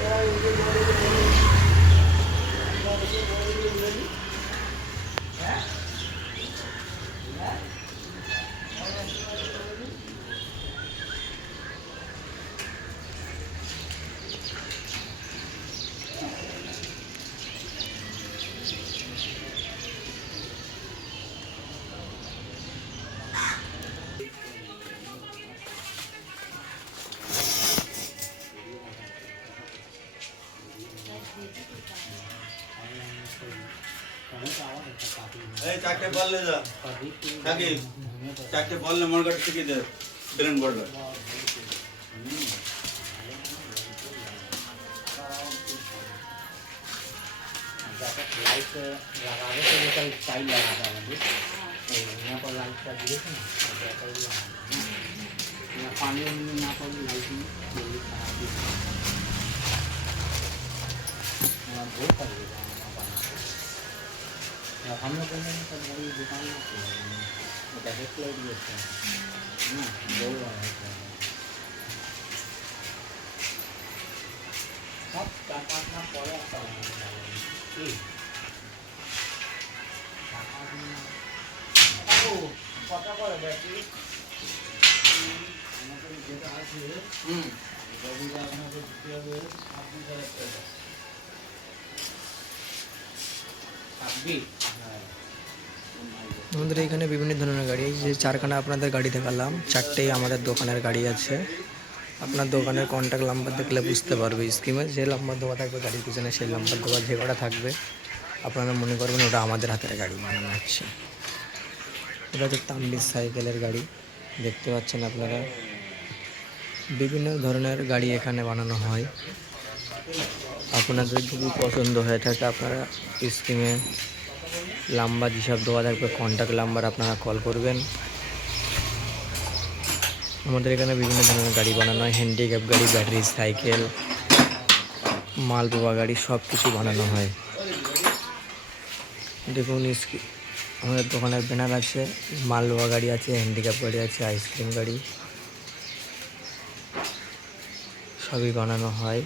Yeah, you're good, buddy. এই চারটে বল লে যা নাকি চারটে বল নে মনগট থেকে দে ব্রেন বল लाइट लगाने के लिए कल टाइम लगाता है यहाँ पर लाइट का ड्यूरेशन यहाँ पानी यहाँ पर लाइट में ये खराब भी है। यहाँ बहुत कर देगा यहाँ पानी से। यहाँ हम लोग को नहीं तो बड़ी दुकान में थी वो डायरेक्ट लाइट बेचते हैं ना बोल रहा है सब चार पाँच माह पड़े आता है কত করে ব্যাটারি আমাদের যেটা আছে হুম ব্যাটারিটা আমাদের এখানে বিভিন্ন ধরনের গাড়ি যে চারখানা আপনাদের গাড়ি দেখালাম চারটেই আমাদের দোকানের গাড়ি আছে। আপনার দোকানের কন্ট্যাক্ট নাম্বার দেখলে বুঝতে পারবে স্কিমে যে নাম্বার দেওয়া থাকবে গাড়ির পিছনে, সেই নাম্বার দেওয়া যে কটা থাকবে, আপনারা মনে করবেন ওটা আমাদের হাতের গাড়ি বানানো হচ্ছে। এটা হচ্ছে তাম্বির সাইকেলের গাড়ি, দেখতে পাচ্ছেন আপনারা। বিভিন্ন ধরনের গাড়ি এখানে বানানো হয়। আপনাদের যদি পছন্দ হয়ে থাকে, আপনারা স্কিমে নাম্বার, যেসব দেওয়া থাকবে কন্ট্যাক্ট নাম্বার আপনারা কল করবেন। আমাদের এখানে বিভিন্ন ধরনের গাড়ি বানানো হয় হ্যান্ডিক্যাপ গাড়ি ব্যাটারি সাইকেল মালপোয়া গাড়ি সব কিছু বানানো হয়। দেখুন আমাদের দোকানের ব্যানার আছে মালপোয়া গাড়ি আছে হ্যান্ডিক্যাপ গাড়ি আছে আইসক্রিম গাড়ি। সবই বানানো হয়।